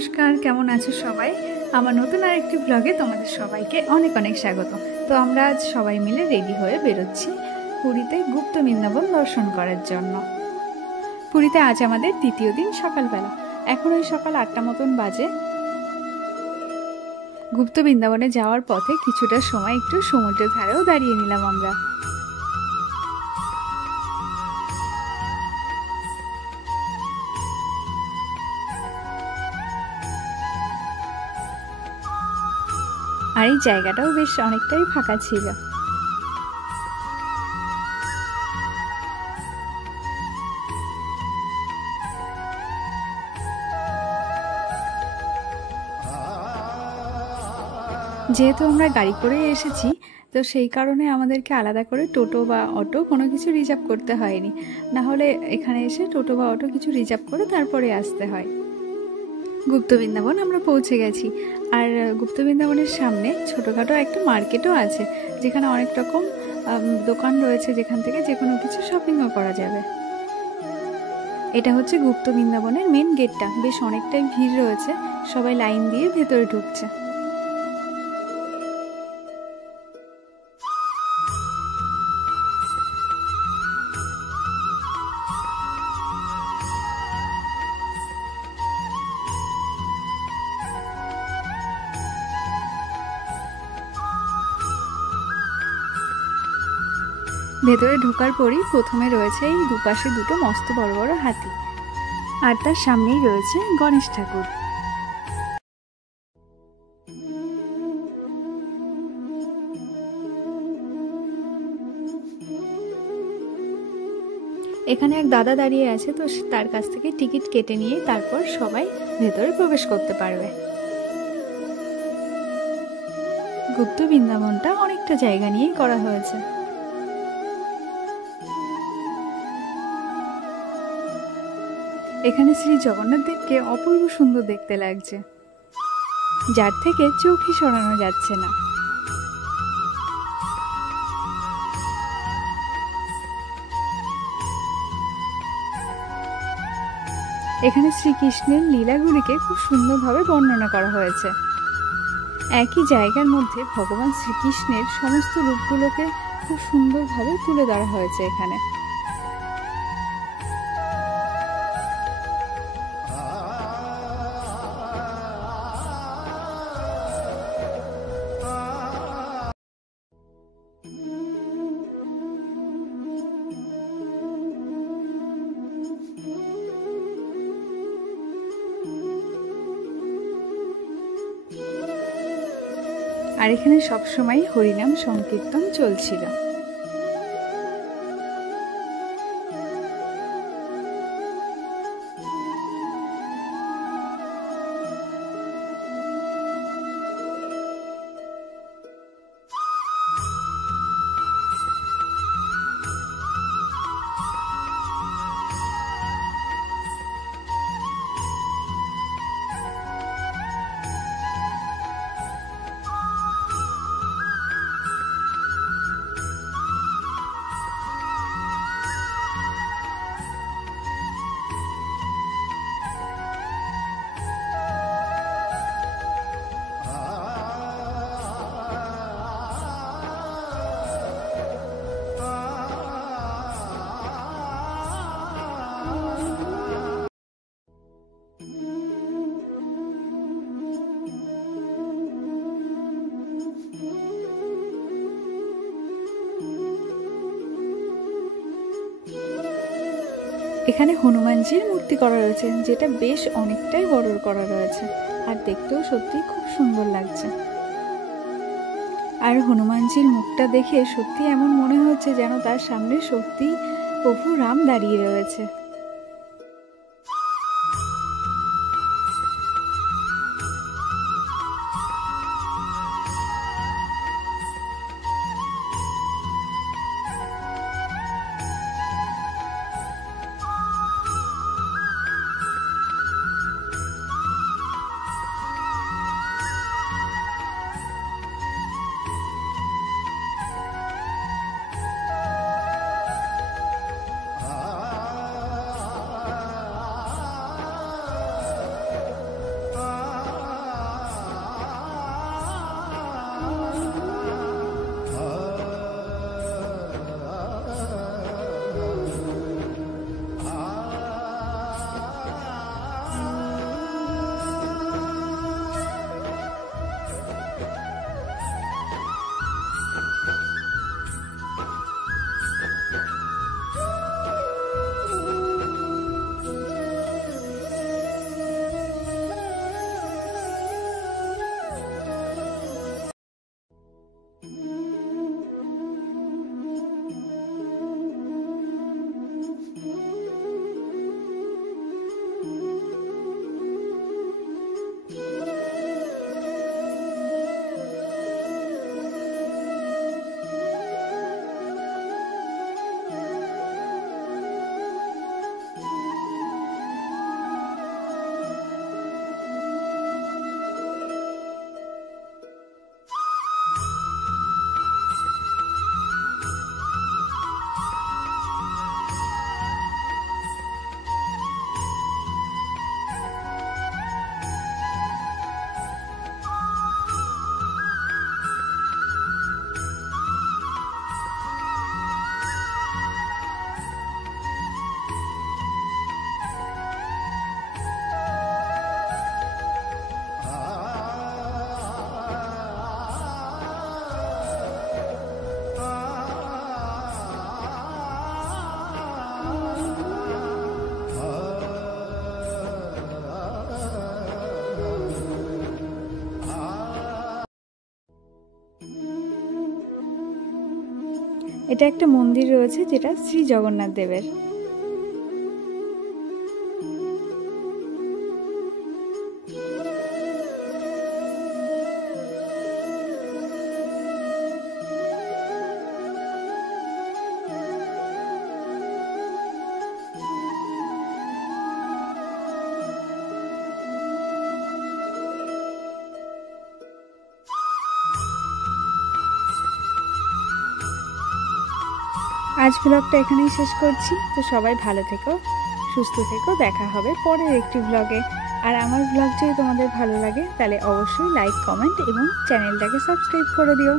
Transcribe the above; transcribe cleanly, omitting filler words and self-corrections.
নমস্কার, কেমন আছো সবাই? আমার নতুন আরেকটি ব্লগে তোমাদের সবাইকে অনেক অনেক স্বাগত। তো আমরা আজ সবাই মিলে রেডি হয়ে বেরোচ্ছি পুরীতে গুপ্ত বৃন্দাবন দর্শন করার জন্য। পুরীতে আজ আমাদের দ্বিতীয় দিন সকালবেলা, এখন ওই সকাল 8টা মতন বাজে। গুপ্ত বৃন্দাবনে যাওয়ার পথে কিছুটা সময় একটু সমুদ্রের ধারেও দাঁড়িয়ে নিলাম আমরা। আর এই জায়গাটাও বেশ অনেকটাই ফাঁকা ছিল। যেহেতু আমরা গাড়ি করে এসেছি, তো সেই কারণে আমাদেরকে আলাদা করে টোটো বা অটো কোনো কিছু রিজার্ভ করতে হয়নি। না হলে এখানে এসে টোটো বা অটো কিছু রিজার্ভ করে তারপরে আসতে হয়। গুপ্ত বৃন্দাবন আমরা পৌঁছে গেছি। আর গুপ্ত বৃন্দাবনের সামনে ছোটোখাটো একটা মার্কেটও আছে, যেখানে অনেক রকম দোকান রয়েছে, যেখান থেকে যে কোনো কিছু শপিংও করা যাবে। এটা হচ্ছে গুপ্ত বৃন্দাবনের মেন গেটটা। বেশ অনেকটাই ভিড় রয়েছে, সবাই লাইন দিয়ে ভেতরে ঢুকছে। ভেতরে ঢোকার পরই প্রথমে রয়েছে এই দুপাশে দুটো মস্ত বড় বড় হাতি, আর তার সামনেই রয়েছে গণেশ ঠাকুর। এখানে এক দাদা দাঁড়িয়ে আছে, তো তার কাছ থেকে টিকিট কেটে নিয়ে তারপর সবাই ভেতরে প্রবেশ করতে পারবে। গুপ্ত বৃন্দাবনটা অনেকটা জায়গা নিয়েই করা হয়েছে। এখানে শ্রী জগন্নাথ দেবকে অপূর্ব সুন্দর দেখতে লাগছে, যার থেকে চোখই সরানো যাচ্ছে না। এখানে শ্রীকৃষ্ণের লীলাগুলিকে খুব সুন্দরভাবে বর্ণনা করা হয়েছে। একই জায়গার মধ্যে ভগবান শ্রীকৃষ্ণের সমস্ত রূপগুলোকে খুব সুন্দরভাবে তুলে ধরা হয়েছে এখানে। আর এখানে সবসময় হরিনাম সংকীর্তন চলছিল। এখানে হনুমানজির মূর্তি করা রয়েছে, যেটা বেশ অনেকটাই বড় করা রয়েছে, আর দেখতেও সত্যি খুব সুন্দর লাগছে। আর হনুমানজির মুখটা দেখে সত্যি এমন মনে হচ্ছে যেন তার সামনে সত্যি প্রভু রাম দাঁড়িয়ে রয়েছে। এটা একটা মন্দির রয়েছে যেটা শ্রী জগন্নাথ দেবের। আজ ব্লগটা এখানেই শেষ করছি। তো সবাই ভালো থেকো, সুস্থ থেকো, দেখা হবে পরের একটি ব্লগে। আর আমার ব্লগ যদি তোমাদের ভালো লাগে তাহলে অবশ্যই লাইক, কমেন্ট এবং চ্যানেলটাকে সাবস্ক্রাইব করে দিও।